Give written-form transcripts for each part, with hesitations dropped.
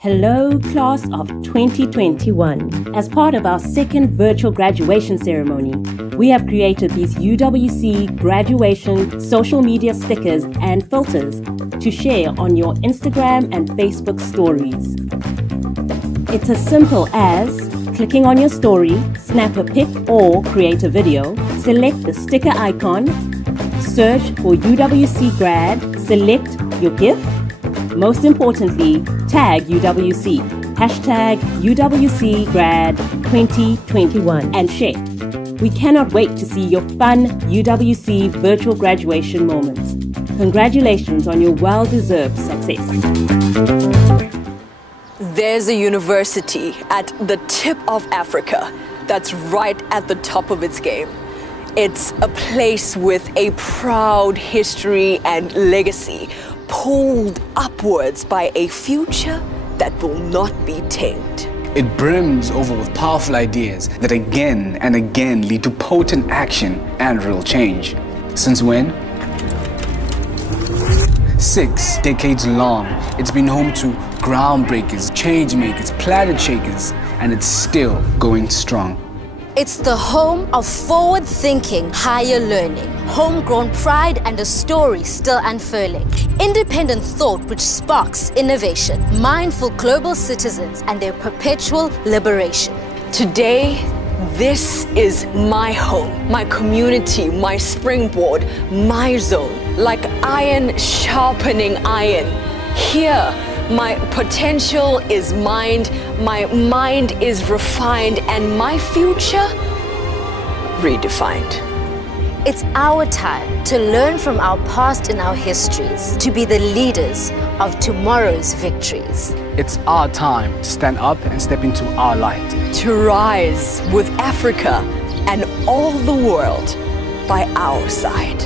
Hello, class of 2021. As part of our second virtual graduation ceremony, we have created these UWC graduation social media stickers and filters to share on your Instagram and Facebook stories. It's as simple as clicking on your story, snap a pic or create a video, select the sticker icon, search for UWC grad, select your GIF. Most importantly, tag UWC, hashtag UWC grad 2021 and share. We cannot wait to see your fun UWC virtual graduation moments. Congratulations on your well-deserved success. There's a university at the tip of Africa that's right at the top of its game. It's a place with a proud history and legacy, pulled upwards by a future that will not be tamed. It brims over with powerful ideas that again and again lead to potent action and real change. Since when? 6 decades long, it's been home to groundbreakers, change makers, planet shakers, and it's still going strong. It's the home of forward-thinking higher learning, homegrown pride and a story still unfurling, independent thought which sparks innovation, mindful global citizens and their perpetual liberation. Today, this is my home, my community, my springboard, my zone, like iron sharpening iron. Here, my potential is mined, my mind is refined, and my future redefined. It's our time to learn from our past and our histories, to be the leaders of tomorrow's victories. It's our time to stand up and step into our light. To rise with Africa and all the world by our side.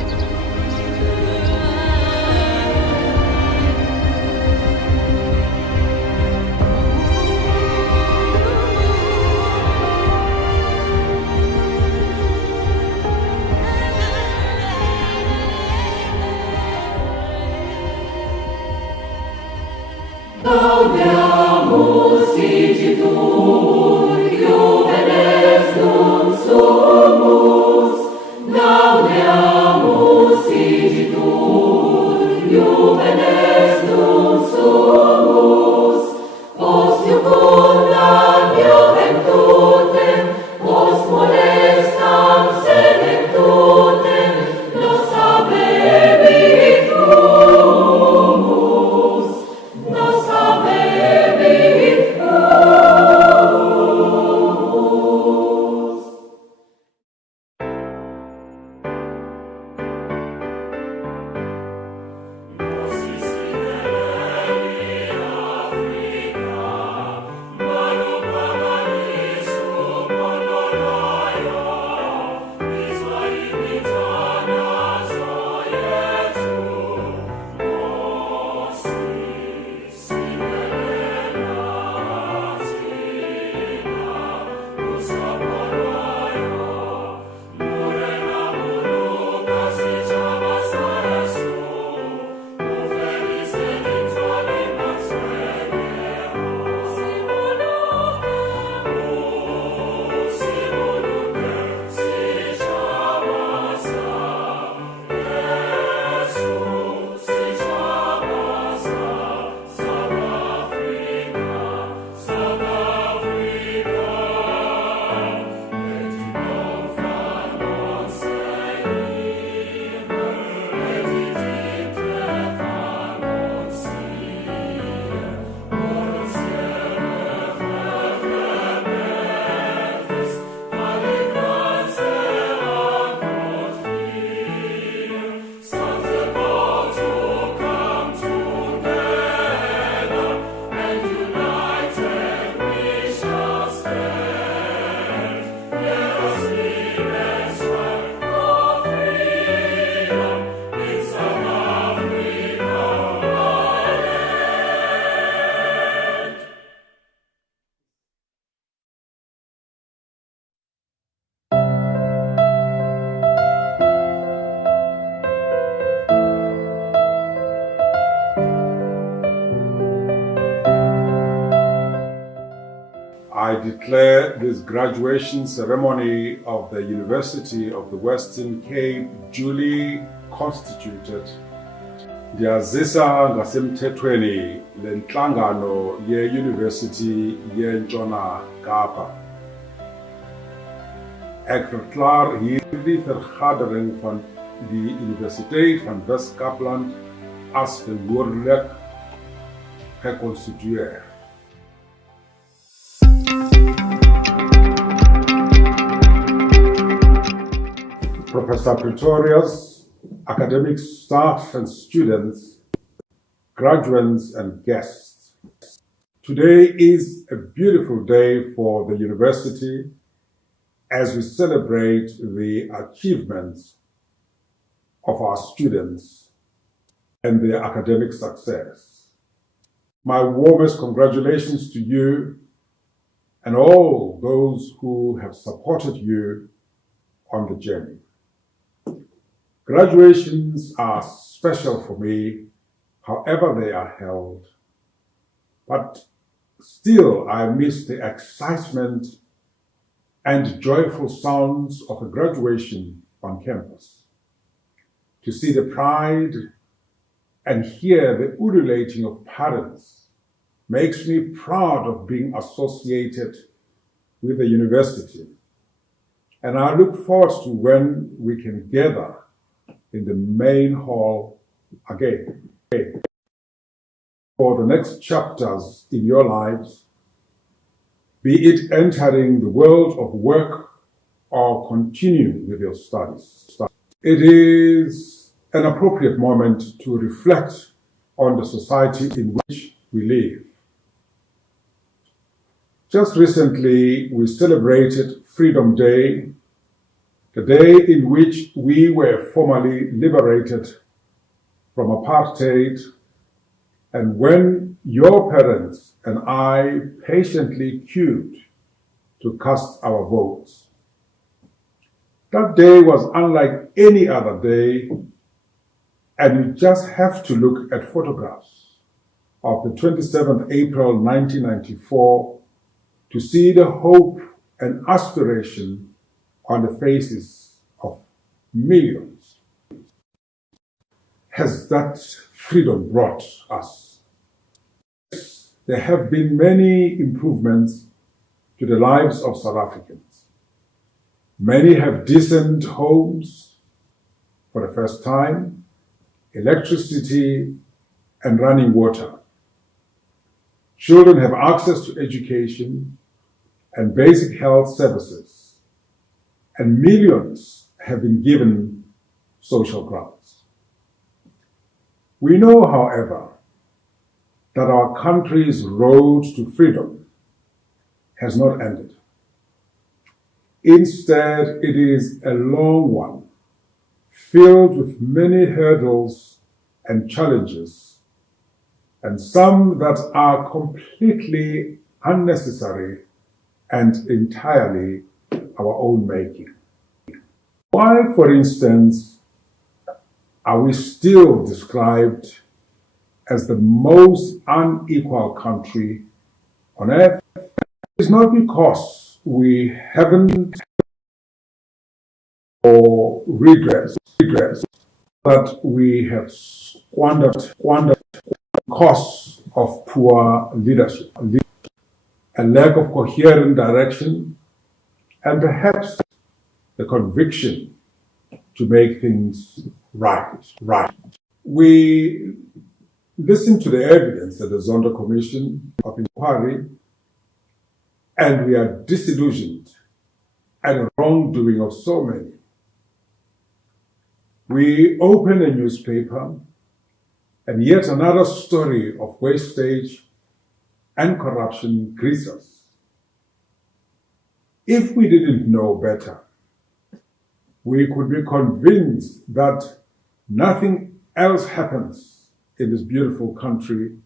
Gaudiamus igitur, juvenes dum sumus. Gaudiamus igitur, juvenes dum sumus. Post iucundam juventutem, post molestam senectutem, nos habebit humus, nos habebit. declare this graduation ceremony of the University of the Western Cape duly constituted. Ndiyazisa ngasemthethweni lenhlangano ye-University yeNtshona Kapa. Ek verklaar hierdie vergadering van die Universiteit van Wes-Kaapland as behoorlik geconstitueer. Professor Pretorius, academic staff and students, graduands and guests. Today is a beautiful day for the university as we celebrate the achievements of our students and their academic success. My warmest congratulations to you and all those who have supported you on the journey. Graduations are special for me, however they are held, but still I miss the excitement and joyful sounds of a graduation on campus. To see the pride and hear the ululating of parents makes me proud of being associated with the university, and I look forward to when we can gather in the main hall again. For the next chapters in your lives, be it entering the world of work or continuing with your studies, it is an appropriate moment to reflect on the society in which we live. Just recently, we celebrated Freedom Day, the day in which we were formally liberated from apartheid, and when your parents and I patiently queued to cast our votes. That day was unlike any other day, and you just have to look at photographs of the 27th April 1994 to see the hope and aspiration on the faces of millions. Has that freedom brought us? There have been many improvements to the lives of South Africans. Many have decent homes for the first time, electricity and running water. Children have access to education and basic health services, and millions have been given social grants. We know, however, that our country's road to freedom has not ended. Instead, it is a long one, filled with many hurdles and challenges, and some that are completely unnecessary and entirely our own making. Why, for instance, are we still described as the most unequal country on earth? It's not because we haven't or regress, but we have squandered because of poor leadership, a lack of coherent direction, and perhaps the conviction to make things right. We listen to the evidence at the Zondo Commission of Inquiry, and we are disillusioned at the wrongdoing of so many. We open a newspaper, and yet another story of wastage and corruption greets us. If we didn't know better, we could be convinced that nothing else happens in this beautiful country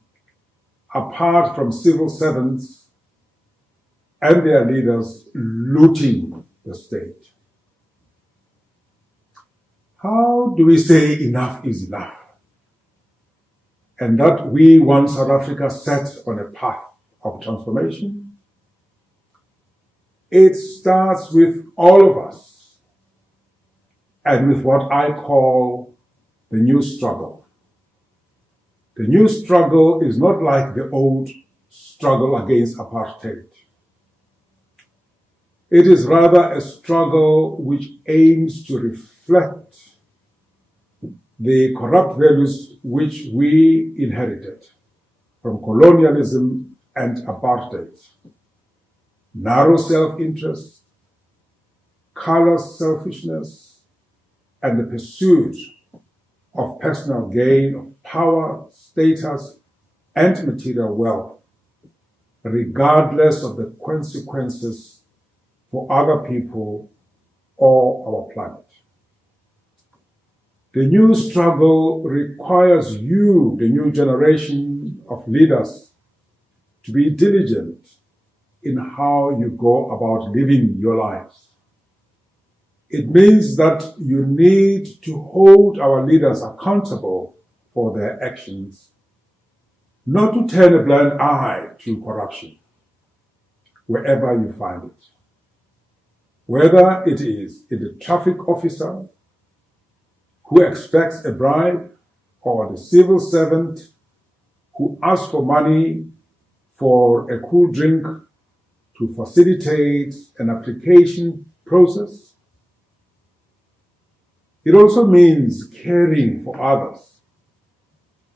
apart from civil servants and their leaders looting the state. How do we say enough is enough? And that we want South Africa set on a path of transformation? It starts with all of us and with what I call the new struggle. The new struggle is not like the old struggle against apartheid. It is rather a struggle which aims to reflect the corrupt values which we inherited from colonialism and apartheid. Narrow self-interest, callous selfishness, and the pursuit of personal gain, of power, status, and material wealth, regardless of the consequences for other people or our planet. The new struggle requires you, the new generation of leaders, to be diligent in how you go about living your lives. It means that you need to hold our leaders accountable for their actions, not to turn a blind eye to corruption wherever you find it. Whether it is in the traffic officer who expects a bribe or the civil servant who asks for money for a cool drink to facilitate an application process. It also means caring for others.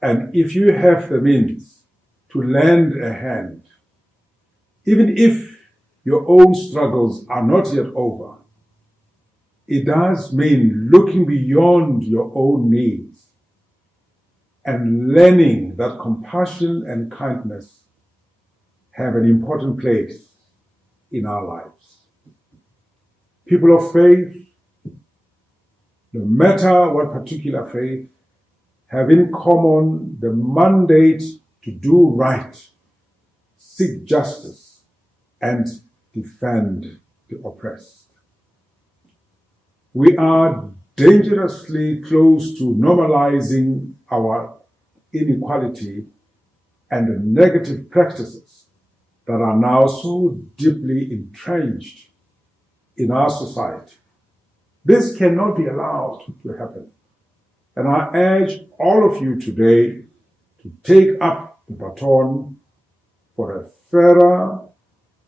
And if you have the means to lend a hand, even if your own struggles are not yet over, it does mean looking beyond your own needs and learning that compassion and kindness have an important place in our lives. People of faith, no matter what particular faith, have in common the mandate to do right, seek justice, and defend the oppressed. We are dangerously close to normalizing our inequality and the negative practices that are now so deeply entrenched in our society. This cannot be allowed to happen. And I urge all of you today to take up the baton for a fairer,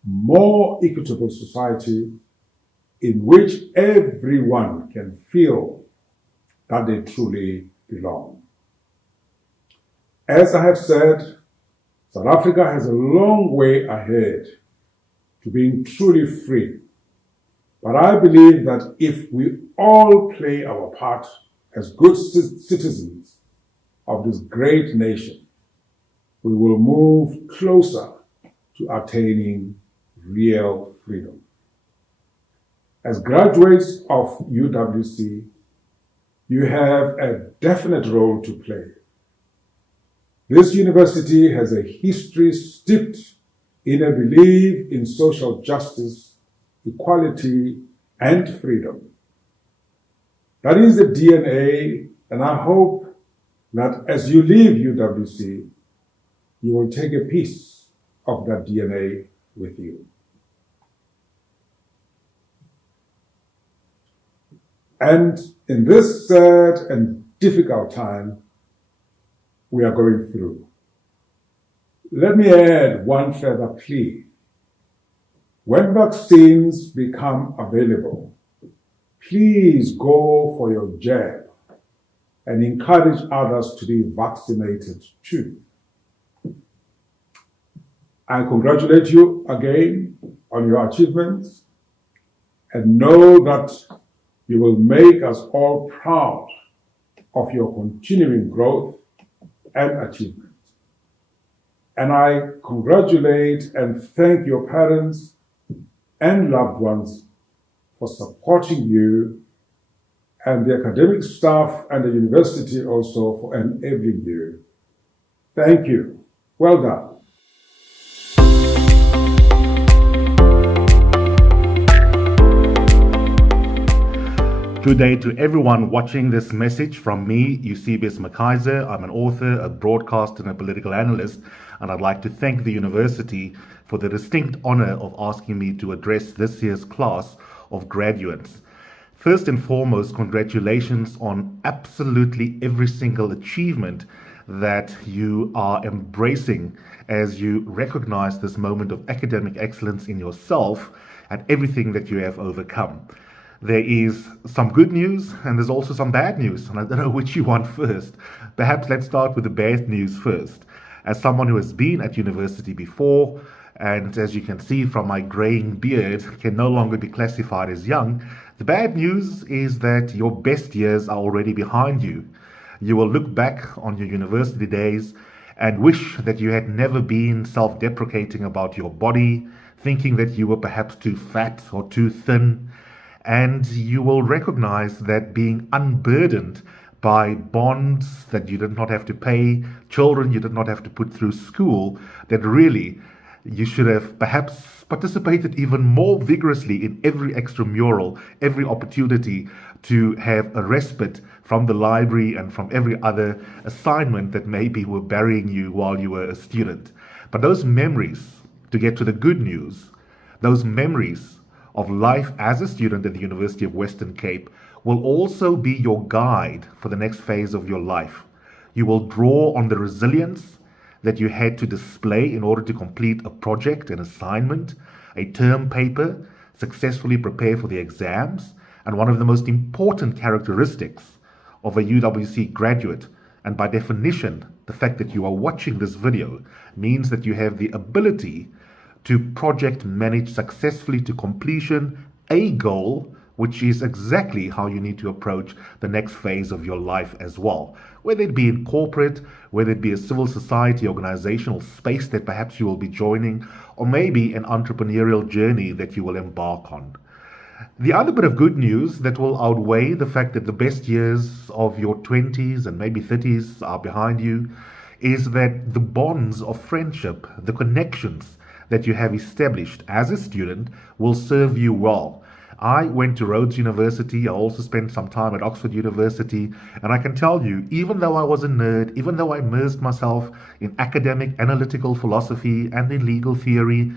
more equitable society in which everyone can feel that they truly belong. As I have said, South Africa has a long way ahead to being truly free. But I believe that if we all play our part as good citizens of this great nation, we will move closer to attaining real freedom. As graduates of UWC, you have a definite role to play. This university has a history steeped in a belief in social justice, equality, and freedom. That is the DNA, and I hope that as you leave UWC, you will take a piece of that DNA with you. And in this sad and difficult time we are going through, let me add one further plea. When vaccines become available, please go for your jab and encourage others to be vaccinated too. I congratulate you again on your achievements and know that you will make us all proud of your continuing growth and achievement. And I congratulate and thank your parents and loved ones for supporting you, and the academic staff and the university also for enabling you. Thank you. Well done. Good day to everyone watching this message from me, Eusebius McKaiser. I'm an author, a broadcaster, and a political analyst, and I'd like to thank the university for the distinct honor of asking me to address this year's class of graduates. First and foremost, congratulations on absolutely every single achievement that you are embracing as you recognize this moment of academic excellence in yourself and everything that you have overcome. There is some good news and there's also some bad news, and I don't know which you want first. Perhaps let's start with the bad news first. As someone who has been at university before, and as you can see from my graying beard, can no longer be classified as young, the bad news is that your best years are already behind you. You will look back on your university days and wish that you had never been self-deprecating about your body, thinking that you were perhaps too fat or too thin. And you will recognize that being unburdened by bonds that you did not have to pay, children you did not have to put through school, that really you should have perhaps participated even more vigorously in every extramural, every opportunity to have a respite from the library and from every other assignment that maybe were burying you while you were a student. But those memories, to get to the good news, those memories of life as a student at the University of Western Cape will also be your guide for the next phase of your life. You will draw on the resilience that you had to display in order to complete a project, an assignment, a term paper, successfully prepare for the exams, and one of the most important characteristics of a UWC graduate, and by definition, the fact that you are watching this video, means that you have the ability to project manage successfully to completion a goal, which is exactly how you need to approach the next phase of your life as well. Whether it be in corporate, whether it be a civil society organizational space that perhaps you will be joining, or maybe an entrepreneurial journey that you will embark on. The other bit of good news that will outweigh the fact that the best years of your 20s and maybe 30s are behind you is that the bonds of friendship, the connections that you have established as a student will serve you well. I went to Rhodes University. I also spent some time at Oxford University. And I can tell you, even though I was a nerd, even though I immersed myself in academic analytical philosophy and in legal theory,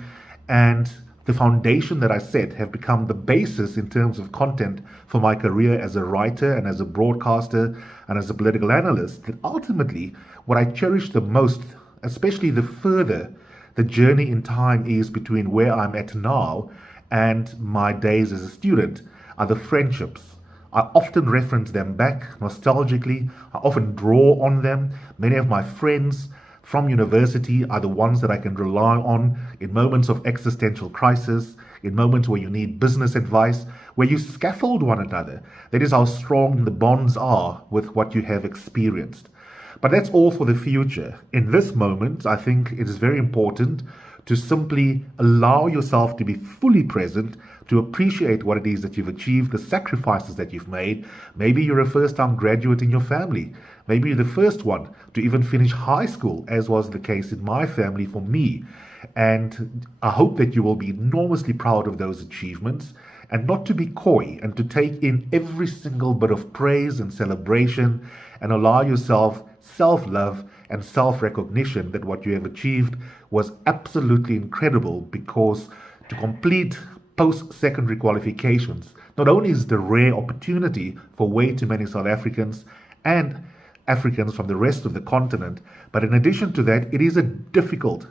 and the foundation that I set have become the basis in terms of content for my career as a writer and as a broadcaster and as a political analyst, that ultimately what I cherish the most, especially the further the journey in time is between where I'm at now and my days as a student, are the friendships. I often reference them back nostalgically. I often draw on them. Many of my friends from university are the ones that I can rely on in moments of existential crisis, in moments where you need business advice, where you scaffold one another. That is how strong the bonds are with what you have experienced. But that's all for the future. In this moment, I think it is very important to simply allow yourself to be fully present, to appreciate what it is that you've achieved, the sacrifices that you've made. Maybe you're a first-time graduate in your family. Maybe you're the first one to even finish high school, as was the case in my family for me. And I hope that you will be enormously proud of those achievements, and not to be coy, and to take in every single bit of praise and celebration, and allow yourself self-love and self-recognition that what you have achieved was absolutely incredible, because to complete post-secondary qualifications not only is the rare opportunity for way too many South Africans and Africans from the rest of the continent, but in addition to that, it is a difficult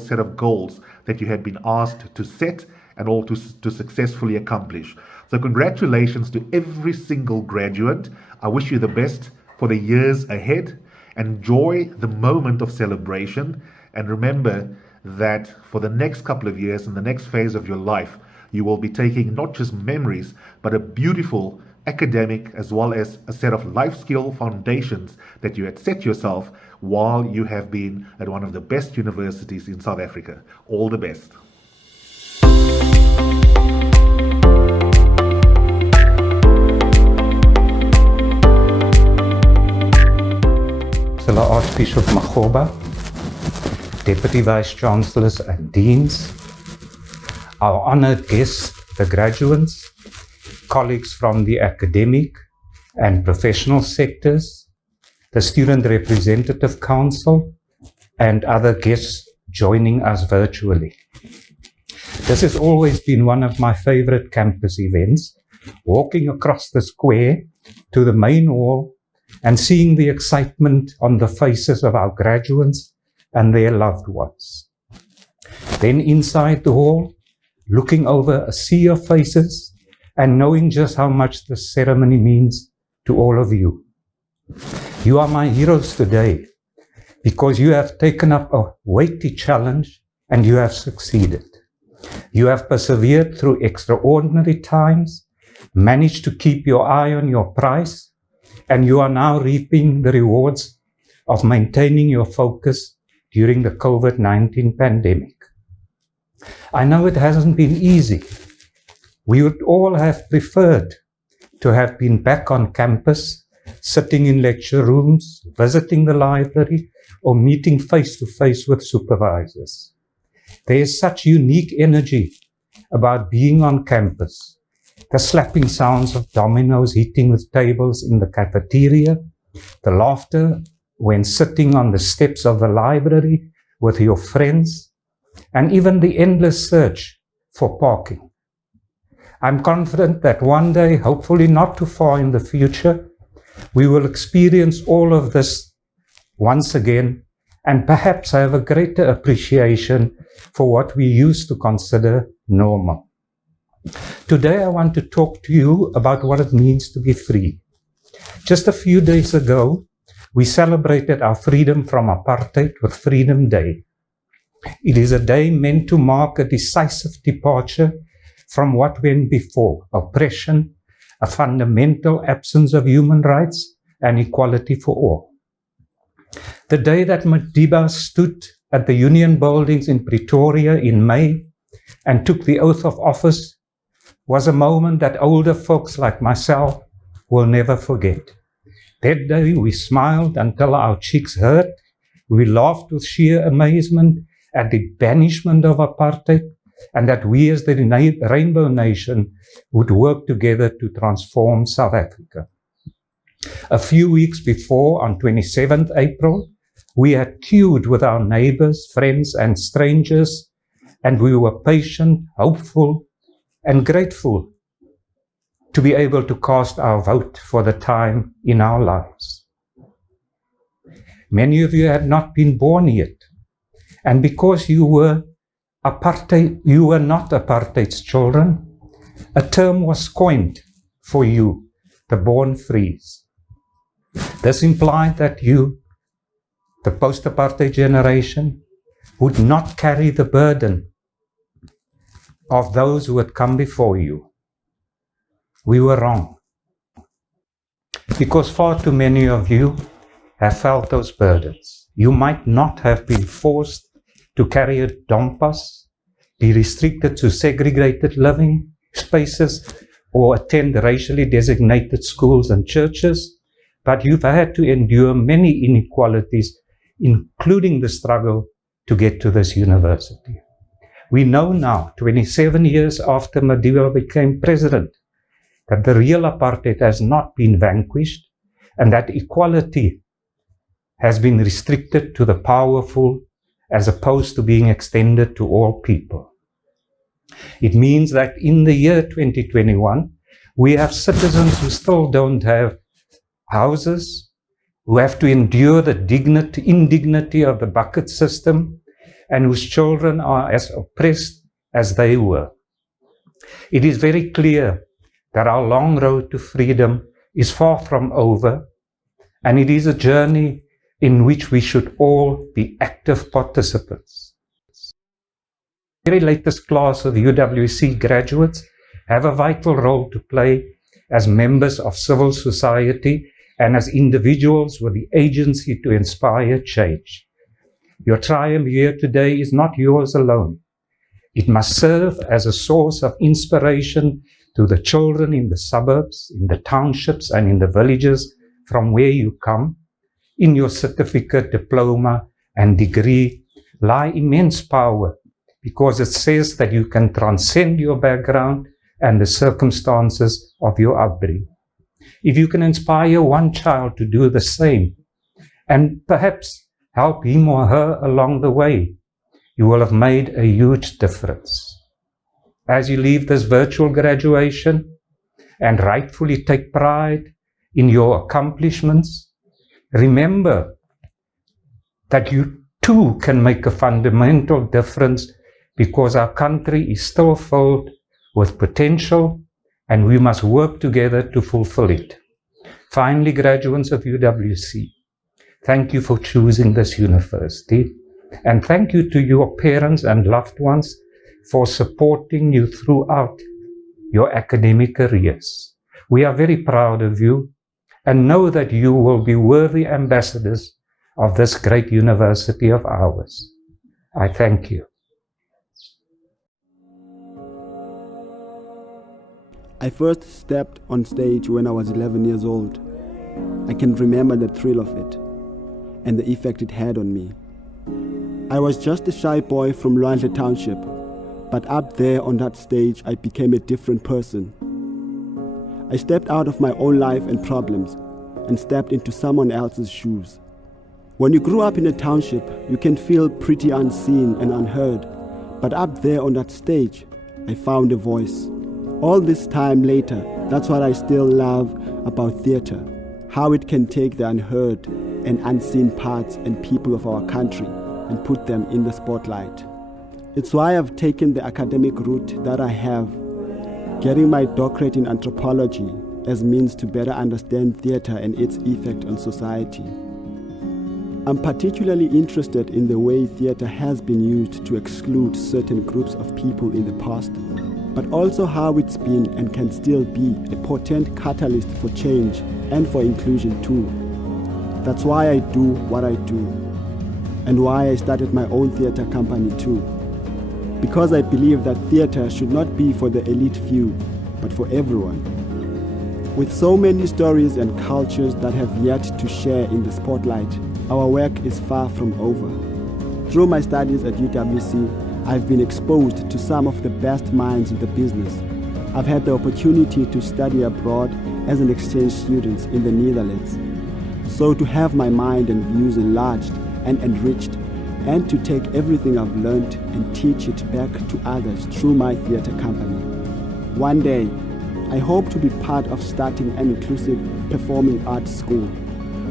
set of goals that you had been asked to set and all to successfully accomplish. So congratulations to every single graduate. I wish you the best for the years ahead. Enjoy the moment of celebration, and remember that for the next couple of years and the next phase of your life, you will be taking not just memories, but a beautiful academic as well as a set of life skill foundations that you had set yourself while you have been at one of the best universities in South Africa. All the best. Archbishop Makgoba, Deputy Vice-Chancellors and Deans, our honored guests, the graduands, colleagues from the academic and professional sectors, the Student Representative Council, and other guests joining us virtually. This has always been one of my favorite campus events, walking across the square to the main hall and seeing the excitement on the faces of our graduates and their loved ones. Then inside the hall, looking over a sea of faces and knowing just how much the ceremony means to all of you. You are my heroes today because you have taken up a weighty challenge and you have succeeded. You have persevered through extraordinary times, managed to keep your eye on your prize, and you are now reaping the rewards of maintaining your focus during the COVID-19 pandemic. I know it hasn't been easy. We would all have preferred to have been back on campus, sitting in lecture rooms, visiting the library, or meeting face-to-face with supervisors. There is such unique energy about being on campus. The slapping sounds of dominoes hitting with tables in the cafeteria, the laughter when sitting on the steps of the library with your friends, and even the endless search for parking. I'm confident that one day, hopefully not too far in the future, we will experience all of this once again and perhaps have a greater appreciation for what we used to consider normal. Today I want to talk to you about what it means to be free. Just a few days ago, we celebrated our freedom from apartheid with Freedom Day. It is a day meant to mark a decisive departure from what went before: oppression, a fundamental absence of human rights, and equality for all. The day that Madiba stood at the Union Buildings in Pretoria in May and took the oath of office was a moment that older folks like myself will never forget. That day we smiled until our cheeks hurt. We laughed with sheer amazement at the banishment of apartheid and that we as the Rainbow Nation would work together to transform South Africa. A few weeks before, on 27th April, we had queued with our neighbors, friends, and strangers, and we were patient, hopeful, and grateful to be able to cast our vote for the time in our lives. Many of you had not been born yet, and because you were not apartheid's children, a term was coined for you, the born frees. This implied that you, the post-apartheid generation, would not carry the burden of those who had come before you. We were wrong, because far too many of you have felt those burdens. You might not have been forced to carry a dompas, be restricted to segregated living spaces, or attend racially designated schools and churches, but you've had to endure many inequalities, including the struggle to get to this university. We know now, 27 years after Madiba became president, that the real apartheid has not been vanquished and that equality has been restricted to the powerful as opposed to being extended to all people. It means that in the year 2021, we have citizens who still don't have houses, who have to endure the indignity of the bucket system, and whose children are as oppressed as they were. It is very clear that our long road to freedom is far from over, and it is a journey in which we should all be active participants. The very latest class of UWC graduates have a vital role to play as members of civil society and as individuals with the agency to inspire change. Your triumph here today is not yours alone. It must serve as a source of inspiration to the children in the suburbs, in the townships, and in the villages from where you come. In your certificate, diploma, and degree lie immense power, because it says that you can transcend your background and the circumstances of your upbringing. If you can inspire one child to do the same and perhaps help him or her along the way, you will have made a huge difference. As you leave this virtual graduation and rightfully take pride in your accomplishments, remember that you too can make a fundamental difference, because our country is still filled with potential and we must work together to fulfill it. Finally, graduates of UWC, thank you for choosing this university, and thank you to your parents and loved ones for supporting you throughout your academic careers. We are very proud of you and know that you will be worthy ambassadors of this great university of ours. I thank you. I first stepped on stage when I was 11 years old. I can remember the thrill of it and the effect it had on me. I was just a shy boy from Lwandle Township, but up there on that stage I became a different person. I stepped out of my own life and problems and stepped into someone else's shoes. When you grew up in a township, you can feel pretty unseen and unheard, but up there on that stage, I found a voice. All this time later, that's what I still love about theatre, how it can take the unheard and unseen parts and people of our country and put them in the spotlight. It's why I've taken the academic route that I have, getting my doctorate in anthropology as means to better understand theatre and its effect on society. I'm particularly interested in the way theatre has been used to exclude certain groups of people in the past, but also how it's been and can still be a potent catalyst for change and for inclusion too. That's why I do what I do, and why I started my own theatre company too. Because I believe that theatre should not be for the elite few, but for everyone. With so many stories and cultures that have yet to share in the spotlight, our work is far from over. Through my studies at UWC, I've been exposed to some of the best minds in the business. I've had the opportunity to study abroad as an exchange student in the Netherlands. So to have my mind and views enlarged and enriched, and to take everything I've learned and teach it back to others through my theatre company. One day, I hope to be part of starting an inclusive performing arts school,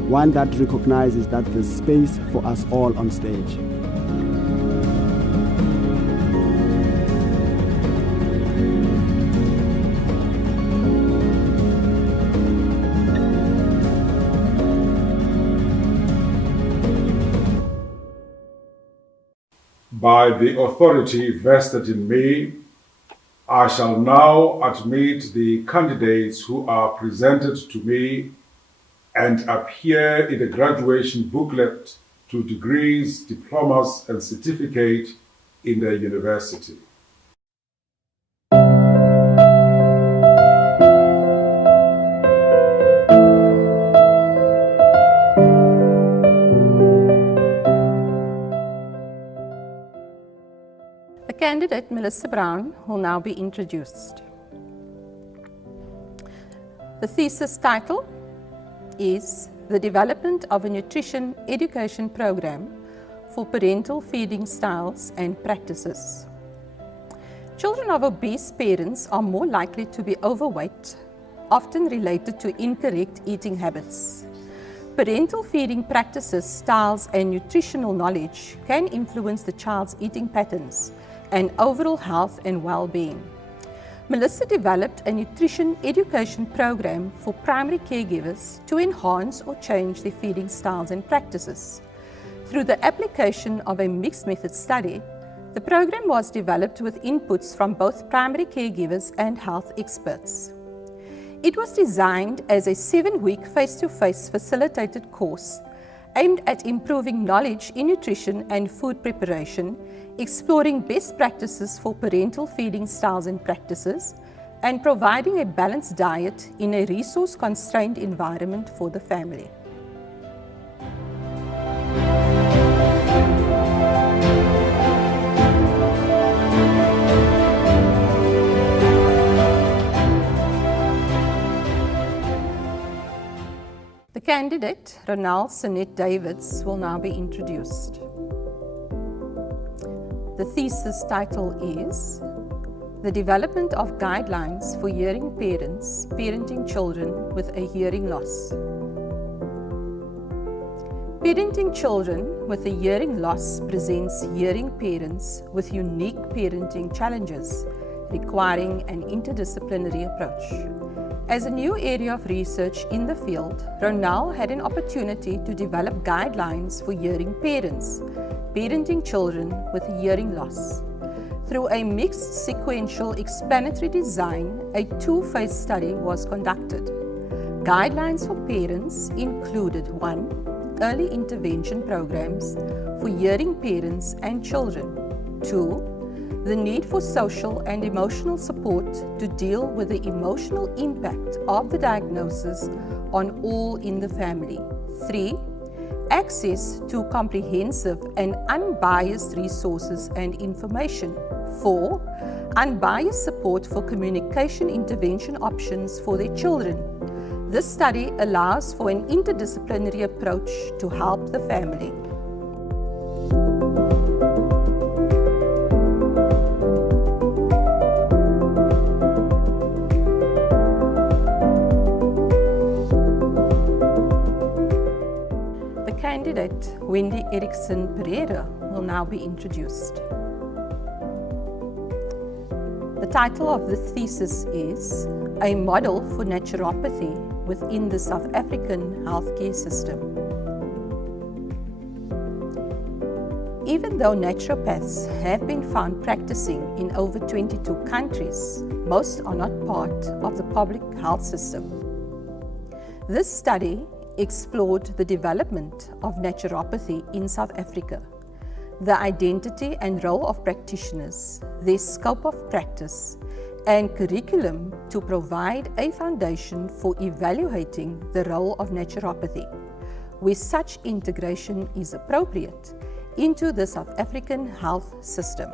one that recognizes that there's space for us all on stage. By the authority vested in me, I shall now admit the candidates who are presented to me and appear in the graduation booklet to degrees, diplomas, and certificate in the university. The candidate, Melissa Brown, will now be introduced. The thesis title is The Development of a Nutrition Education Program for Parental Feeding Styles and Practices. Children of obese parents are more likely to be overweight, often related to incorrect eating habits. Parental feeding practices, styles, and nutritional knowledge can influence the child's eating patterns and overall health and well-being. Melissa developed a nutrition education program for primary caregivers to enhance or change their feeding styles and practices. Through the application of a mixed method study, the program was developed with inputs from both primary caregivers and health experts. It was designed as a 7-week face-to-face facilitated course aimed at improving knowledge in nutrition and food preparation, exploring best practices for parental feeding styles and practices, and providing a balanced diet in a resource-constrained environment for the family. candidate, Ronald Sinette Davids, will now be introduced. The thesis title is The Development of Guidelines for Hearing Parents Parenting Children with a Hearing Loss. Parenting children with a hearing loss presents hearing parents with unique parenting challenges requiring an interdisciplinary approach. As a new area of research in the field, Ronald had an opportunity to develop guidelines for hearing parents parenting children with hearing loss. Through a mixed sequential explanatory design, a two-phase study was conducted. Guidelines for parents included 1. Early intervention programs for hearing parents and children. 2. The need for social and emotional support to deal with the emotional impact of the diagnosis on all in the family. 3. Access to comprehensive and unbiased resources and information. 4. Unbiased support for communication intervention options for their children. This study allows for an interdisciplinary approach to help the family. The candidate, Wendy Erickson Pereira, will now be introduced. The title of the thesis is A Model for Naturopathy Within the South African Healthcare System. Even though naturopaths have been found practicing in over 22 countries, most are not part of the public health system. This study explored the development of naturopathy in South Africa, the identity and role of practitioners, their scope of practice, and curriculum to provide a foundation for evaluating the role of naturopathy, where such integration is appropriate, into the South African health system.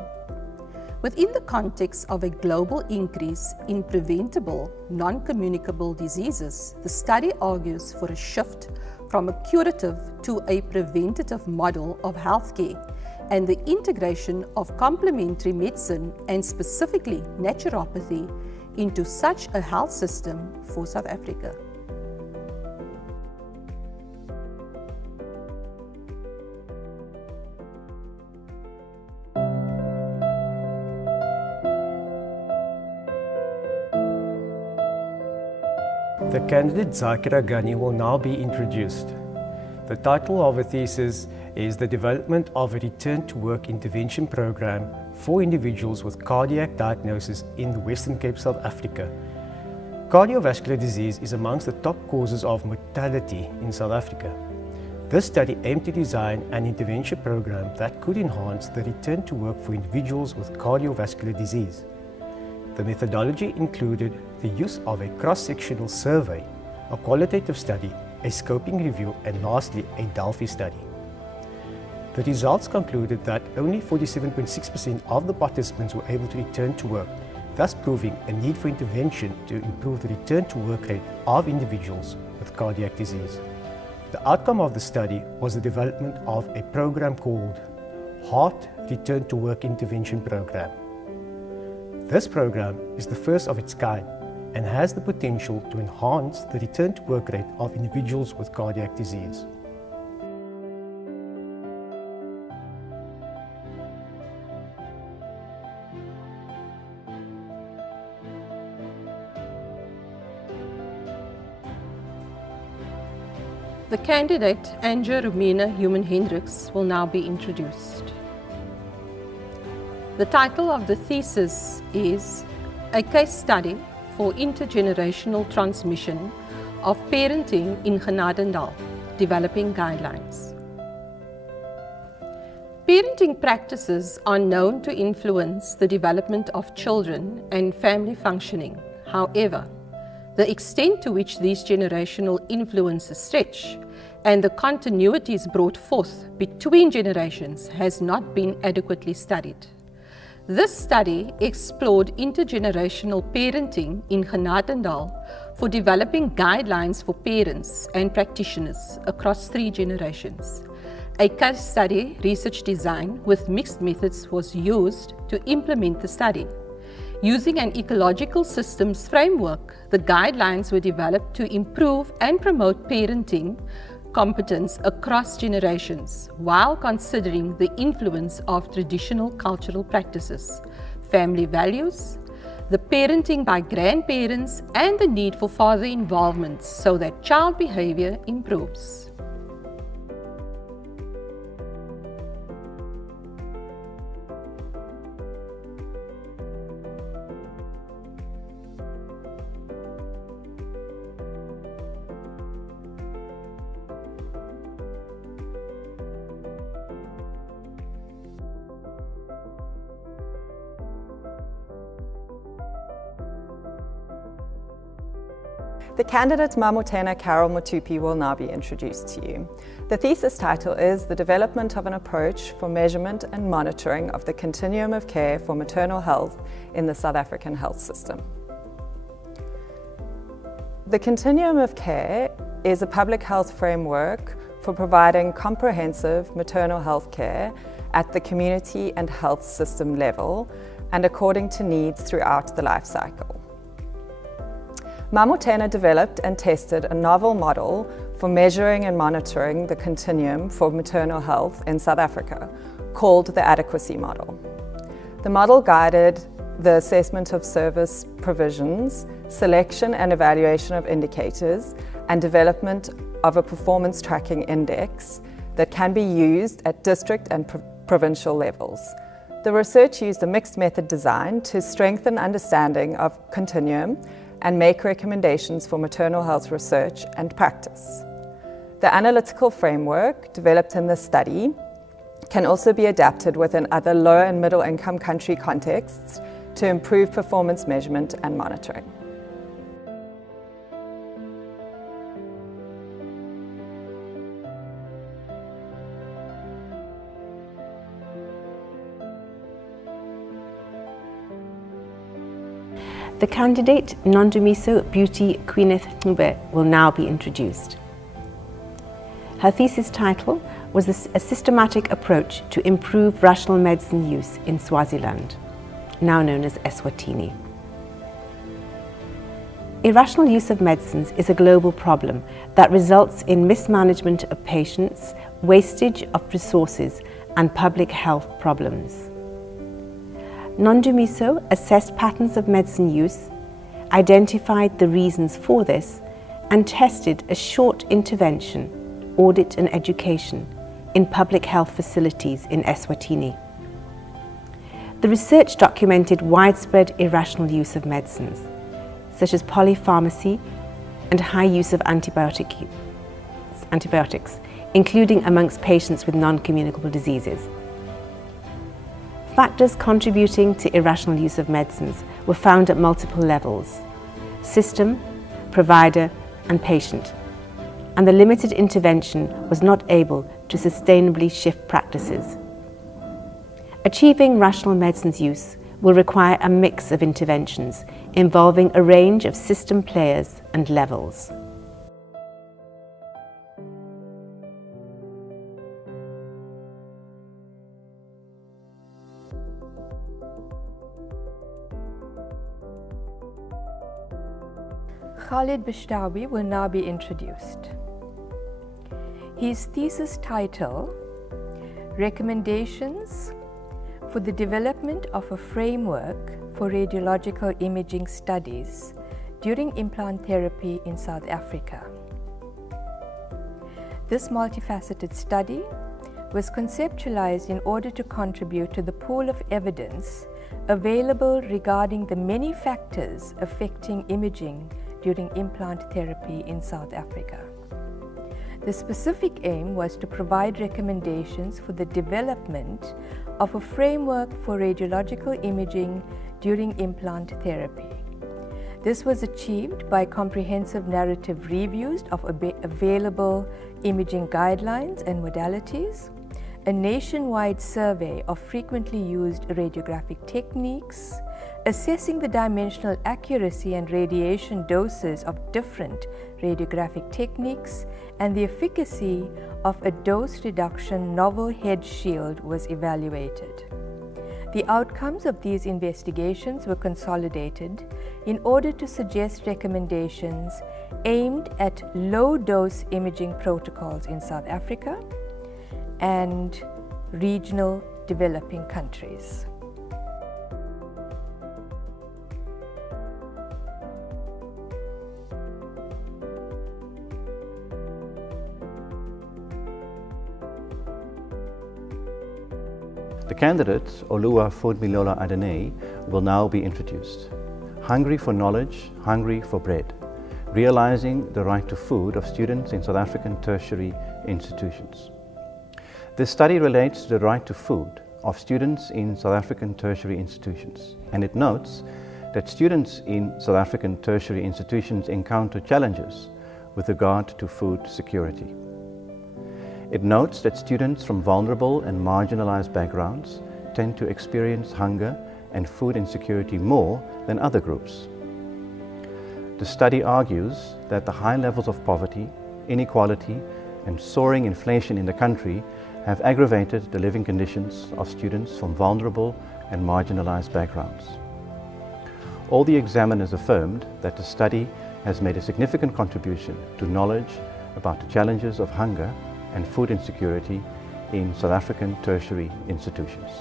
Within the context of a global increase in preventable, non-communicable diseases, the study argues for a shift from a curative to a preventative model of healthcare and the integration of complementary medicine and specifically naturopathy into such a health system for South Africa. The candidate Zakira Ghani will now be introduced. The title of her thesis is The Development of a Return to Work Intervention Program for Individuals with Cardiac Diagnosis in the Western Cape, South Africa. Cardiovascular disease is amongst the top causes of mortality in South Africa. This study aimed to design an intervention program that could enhance the return to work for individuals with cardiovascular disease. The methodology included the use of a cross-sectional survey, a qualitative study, a scoping review, and lastly, a Delphi study. The results concluded that only 47.6% of the participants were able to return to work, thus proving a need for intervention to improve the return to work rate of individuals with cardiac disease. The outcome of the study was the development of a program called Heart Return to Work Intervention Program. This program is the first of its kind and has the potential to enhance the return to work rate of individuals with cardiac disease. The candidate, Anja Romina Human-Hendricks, will now be introduced. The title of the thesis is A Case Study for Intergenerational Transmission of Parenting in Genadendal, Developing Guidelines. Parenting practices are known to influence the development of children and family functioning. However, the extent to which these generational influences stretch and the continuities brought forth between generations has not been adequately studied. This study explored intergenerational parenting in Genadendal for developing guidelines for parents and practitioners across 3 generations. A case study research design with mixed methods was used to implement the study. Using an ecological systems framework, the guidelines were developed to improve and promote parenting competence across generations while considering the influence of traditional cultural practices, family values, the parenting by grandparents, and the need for father involvement so that child behavior improves. The candidate Mamotena Carol Mutupi will now be introduced to you. The thesis title is The Development of an Approach for Measurement and Monitoring of the Continuum of Care for Maternal Health in the South African Health System. The Continuum of Care is a public health framework for providing comprehensive maternal health care at the community and health system level and according to needs throughout the life cycle. Mamotena developed and tested a novel model for measuring and monitoring the continuum for maternal health in South Africa, called the Adequacy Model. The model guided the assessment of service provisions, selection and evaluation of indicators, and development of a performance tracking index that can be used at district and provincial levels. The research used a mixed method design to strengthen understanding of continuum and make recommendations for maternal health research and practice. The analytical framework developed in this study can also be adapted within other low and middle income country contexts to improve performance measurement and monitoring. The candidate, Nondumiso Beauty Queeneth Ncube, will now be introduced. Her thesis title was A Systematic Approach to Improve Rational Medicine Use in Swaziland, now known as Eswatini. Irrational use of medicines is a global problem that results in mismanagement of patients, wastage of resources, and public health problems. Nondumiso assessed patterns of medicine use, identified the reasons for this, and tested a short intervention, audit and education in public health facilities in Eswatini. The research documented widespread irrational use of medicines, such as polypharmacy and high use of antibiotics, including amongst patients with non-communicable diseases. Factors contributing to irrational use of medicines were found at multiple levels: system, provider, and patient, and the limited intervention was not able to sustainably shift practices. Achieving rational medicines use will require a mix of interventions involving a range of system players and levels. Khalid Bishtawi will now be introduced. His thesis title, Recommendations for the Development of a Framework for Radiological Imaging Studies During Implant Therapy in South Africa. This multifaceted study was conceptualized in order to contribute to the pool of evidence available regarding the many factors affecting imaging during implant therapy in South Africa. The specific aim was to provide recommendations for the development of a framework for radiological imaging during implant therapy. This was achieved by comprehensive narrative reviews of available imaging guidelines and modalities, a nationwide survey of frequently used radiographic techniques, assessing the dimensional accuracy and radiation doses of different radiographic techniques, and the efficacy of a dose reduction novel head shield was evaluated. The outcomes of these investigations were consolidated in order to suggest recommendations aimed at low-dose imaging protocols in South Africa and regional developing countries. The candidate, Olua Fodmilola Adene, will now be introduced. Hungry for knowledge, hungry for bread, realizing the right to food of students in South African tertiary institutions. This study relates to the right to food of students in South African tertiary institutions, and it notes that students in South African tertiary institutions encounter challenges with regard to food security. It notes that students from vulnerable and marginalized backgrounds tend to experience hunger and food insecurity more than other groups. The study argues that the high levels of poverty, inequality, and soaring inflation in the country have aggravated the living conditions of students from vulnerable and marginalized backgrounds. All the examiners affirmed that the study has made a significant contribution to knowledge about the challenges of hunger and food insecurity in South African tertiary institutions.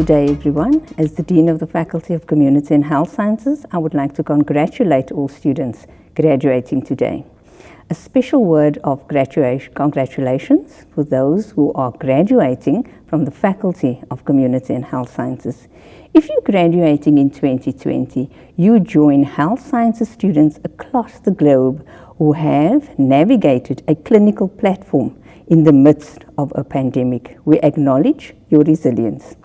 Good day, everyone. As the Dean of the Faculty of Community and Health Sciences, I would like to congratulate all students graduating today. A special word of congratulations for those who are graduating from the Faculty of Community and Health Sciences. If you're graduating in 2020, you join health sciences students across the globe who have navigated a clinical platform in the midst of a pandemic. We acknowledge your resilience.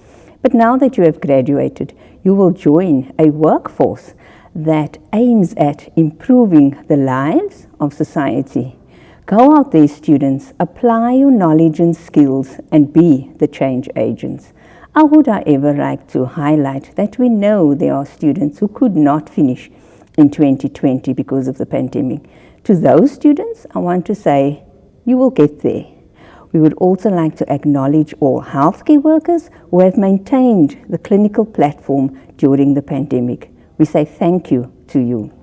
But now that you have graduated, you will join a workforce that aims at improving the lives of society. Go out there, students, apply your knowledge and skills and be the change agents. I would, however, like to highlight that we know there are students who could not finish in 2020 because of the pandemic. To those students, I want to say, you will get there. We would also like to acknowledge all healthcare workers who have maintained the clinical platform during the pandemic. We say thank you to you.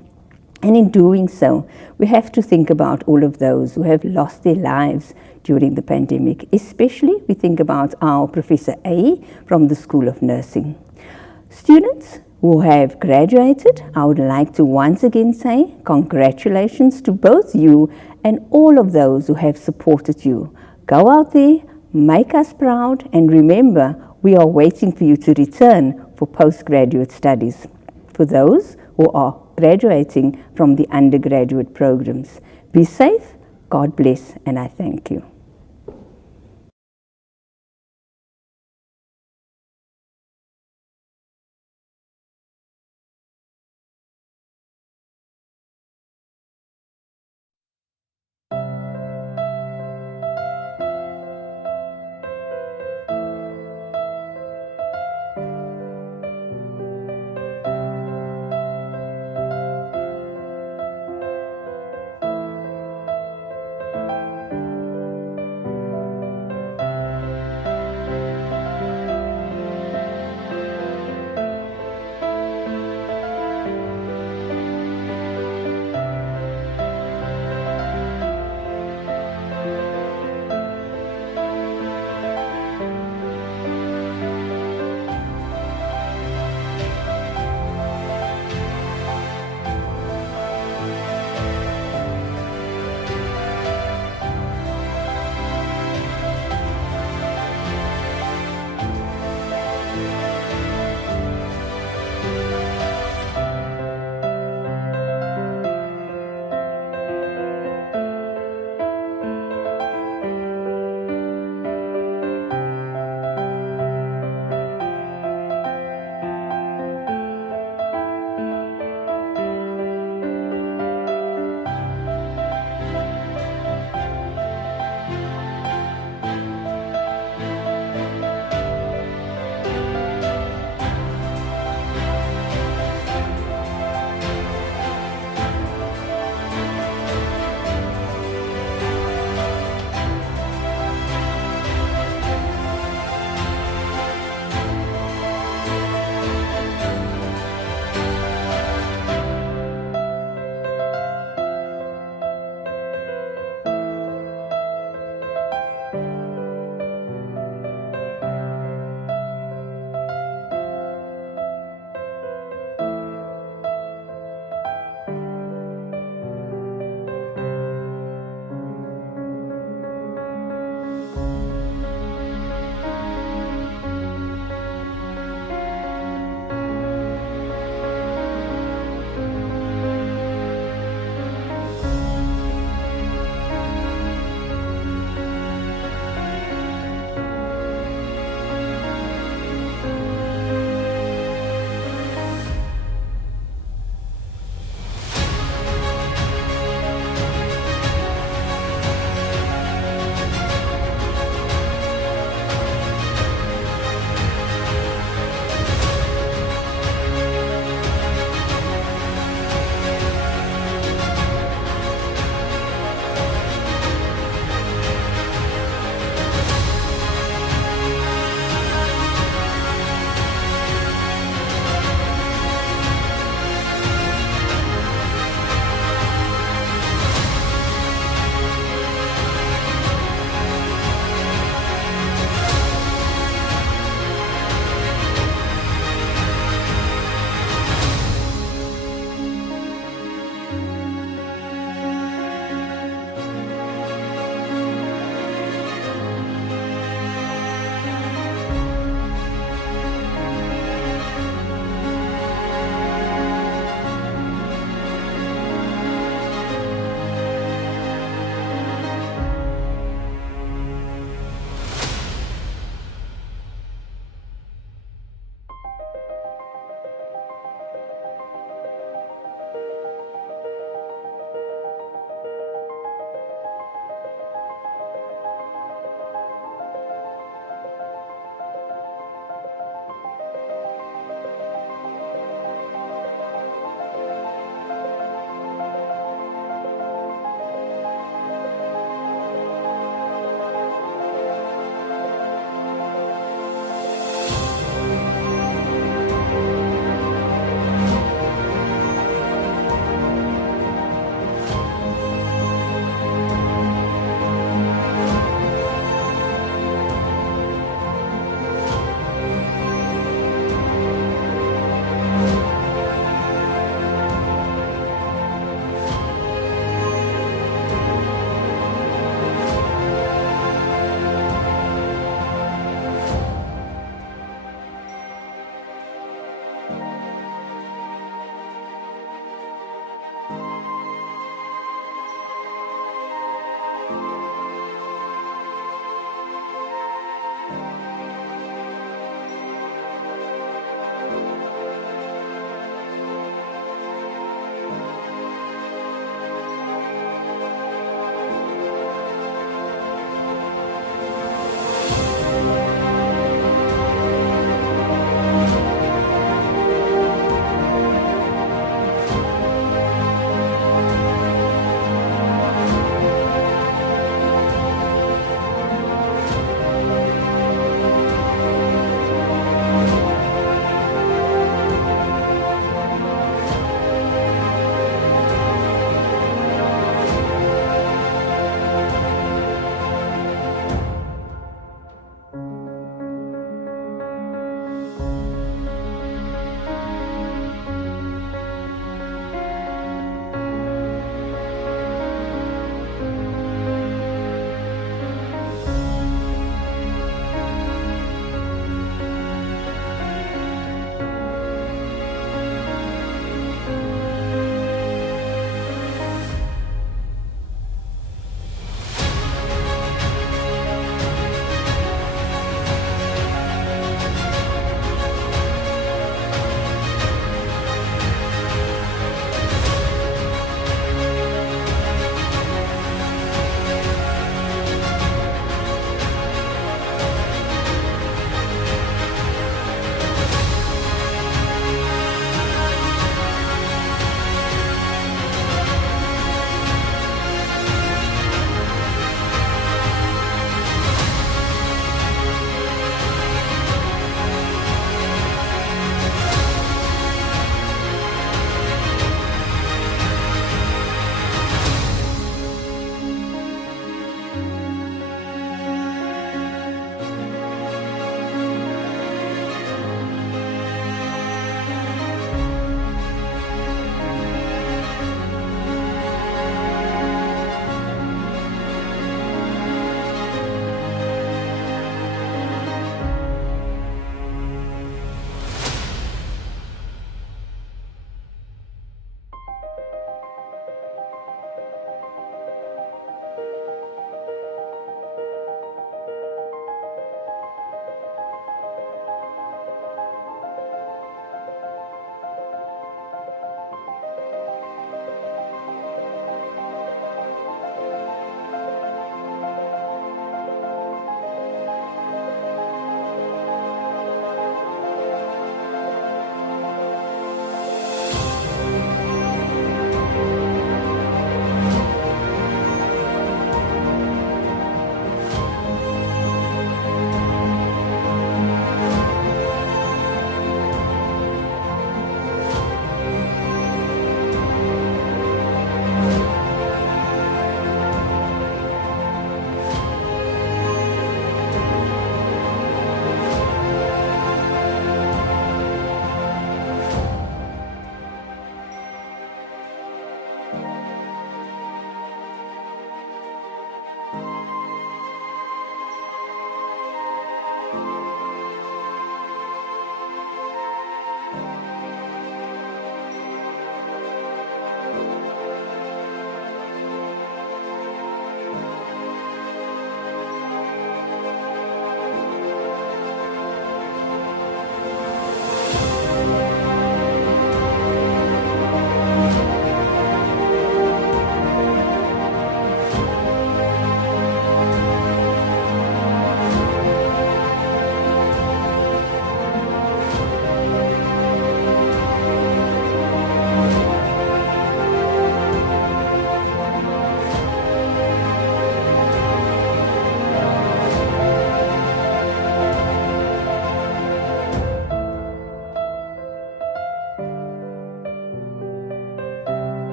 And in doing so, we have to think about all of those who have lost their lives during the pandemic. Especially, we think about our Professor A from the School of Nursing. Students who have graduated, I would like to once again say congratulations to both you and all of those who have supported you. Go out there, make us proud, and remember, we are waiting for you to return for postgraduate studies. For those who are graduating from the undergraduate programs. Be safe, God bless, and I thank you.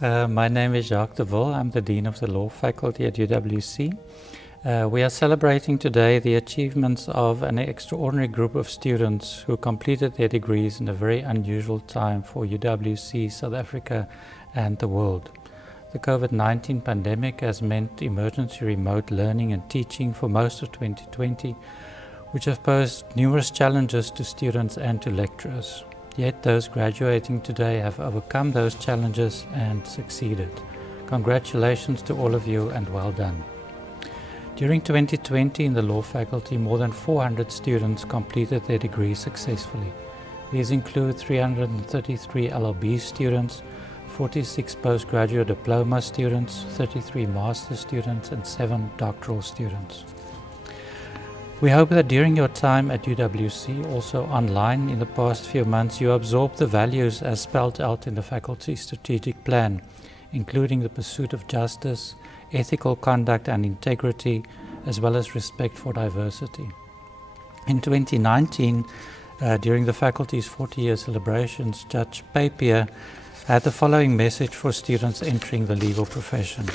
My name is Jacques de Ville. I'm the Dean of the Law Faculty at UWC. We are celebrating today the achievements of an extraordinary group of students who completed their degrees in a very unusual time for UWC, South Africa and the world. The COVID-19 pandemic has meant emergency remote learning and teaching for most of 2020, which have posed numerous challenges to students and to lecturers. Yet those graduating today have overcome those challenges and succeeded. Congratulations to all of you and well done. During 2020 in the law faculty, more than 400 students completed their degrees successfully. These include 333 LLB students, 46 postgraduate diploma students, 33 master's students, and 7 doctoral students. We hope that during your time at UWC, also online in the past few months, you absorbed the values as spelled out in the faculty strategic plan, including the pursuit of justice, ethical conduct and integrity, as well as respect for diversity. In 2019, during the faculty's 40-year celebrations, Judge Papier had the following message for students entering the legal profession.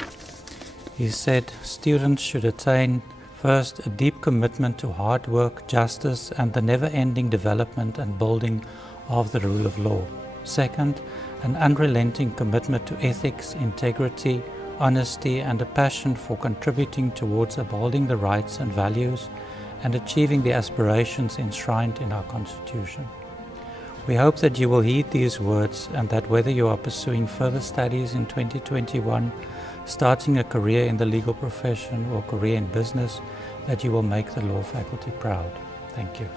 He said, students should attain first, a deep commitment to hard work, justice, and the never-ending development and building of the rule of law. Second, an unrelenting commitment to ethics, integrity, honesty, and a passion for contributing towards upholding the rights and values and achieving the aspirations enshrined in our Constitution. We hope that you will heed these words and that whether you are pursuing further studies in 2021, starting a career in the legal profession or career in business, that you will make the law faculty proud. Thank you.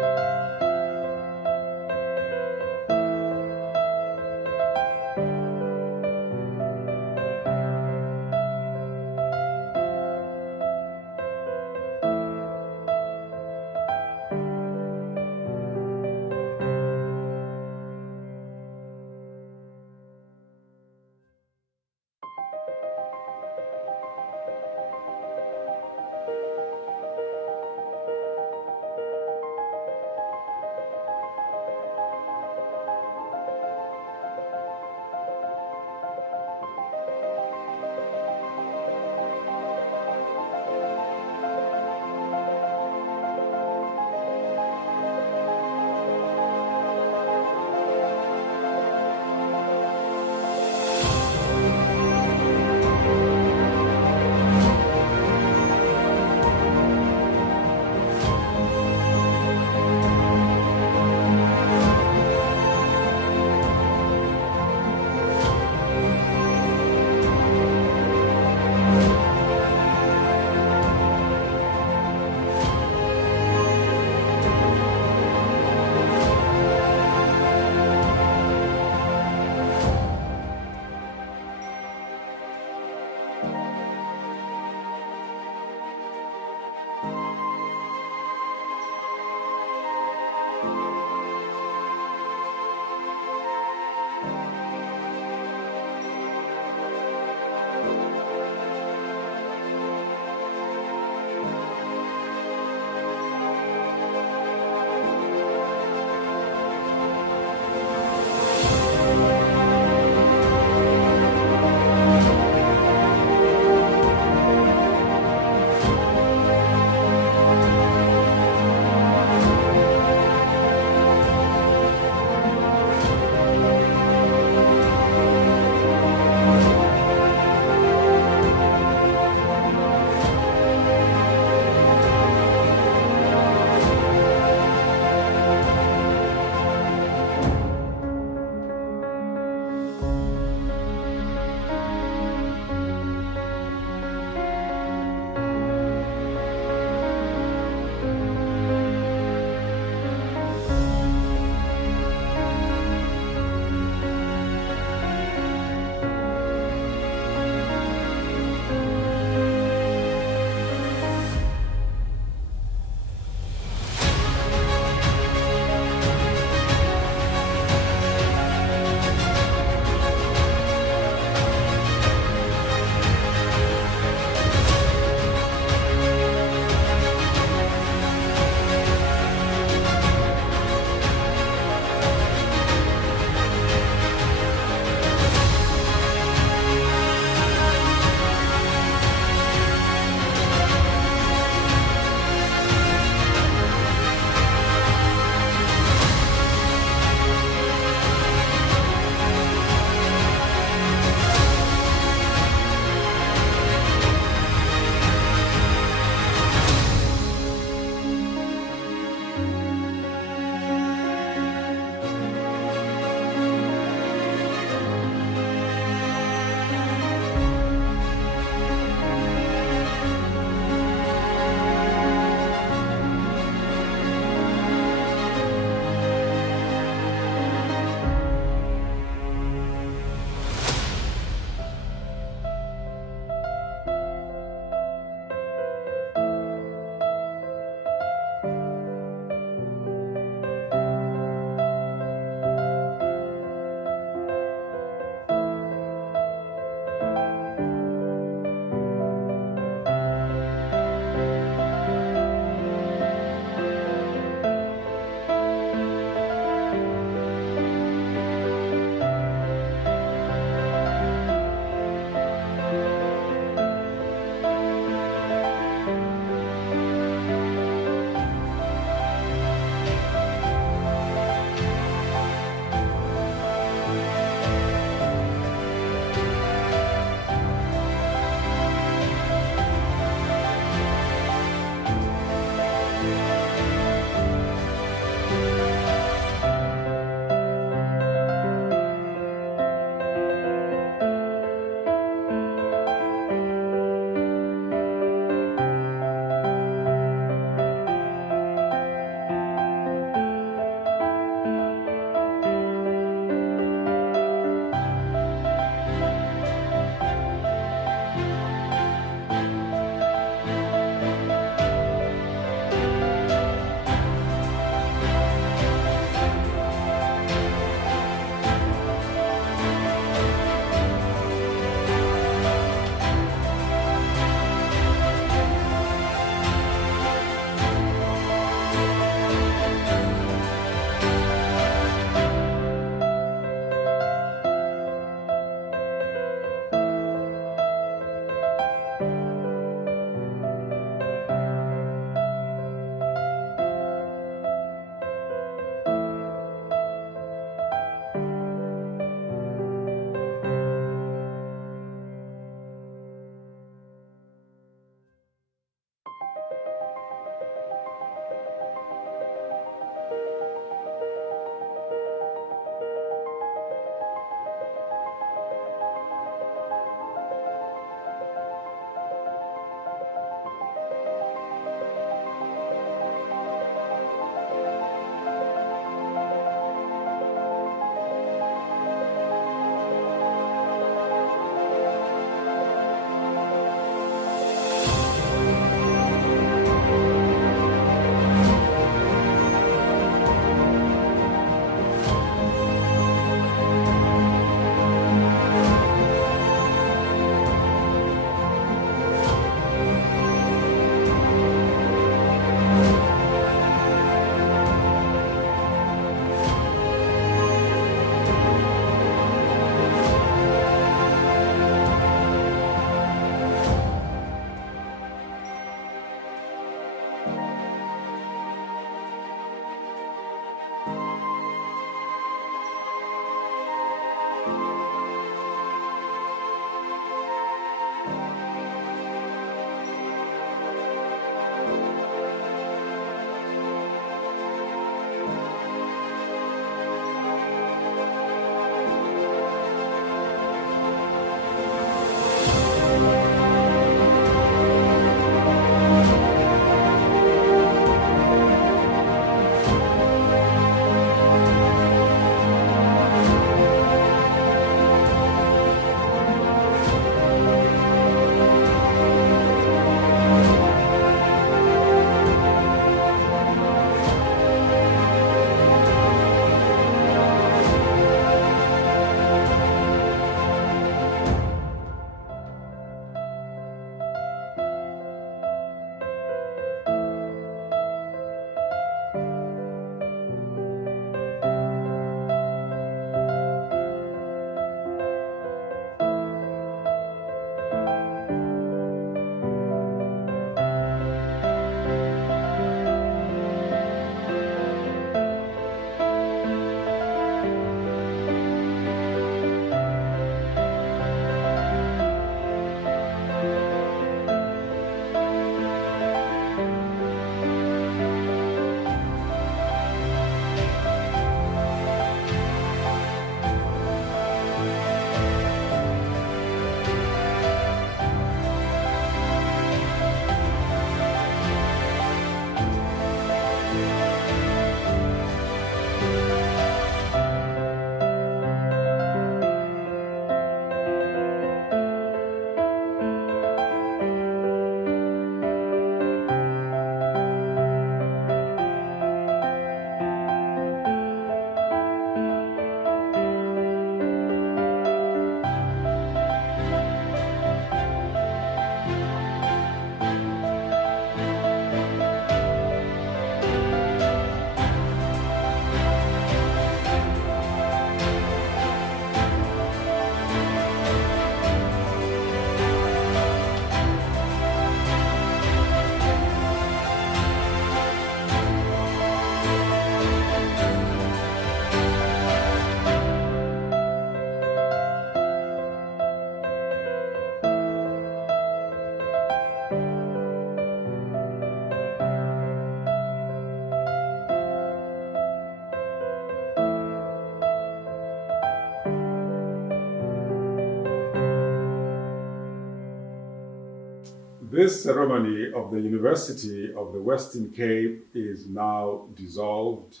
This ceremony of the University of the Western Cape is now dissolved.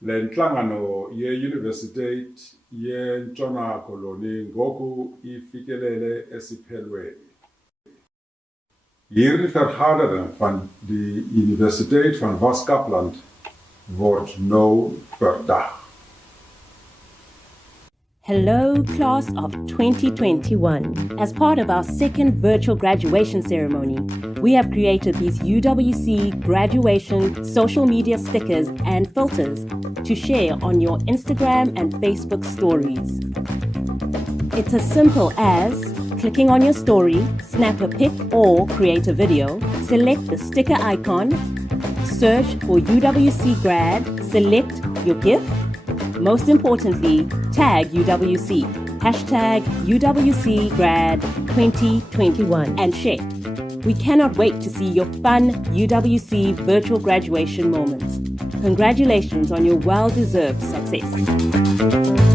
Le nhlangano ye-University ye-Ntshona Koloni ngoku ifikelele esiphelweni. Hierdie vergadering van die Universiteit van Wes-Kaapland word nou verdag. Hello, class of 2021. As part of our second virtual graduation ceremony, we have created these UWC graduation social media stickers and filters to share on your Instagram and Facebook stories. It's as simple as clicking on your story, snap a pic or create a video, select the sticker icon, search for UWC grad, select your GIF, most importantly, tag UWC, hashtag UWC grad 2021 and share. We cannot wait to see your fun UWC virtual graduation moments. Congratulations on your well-deserved success.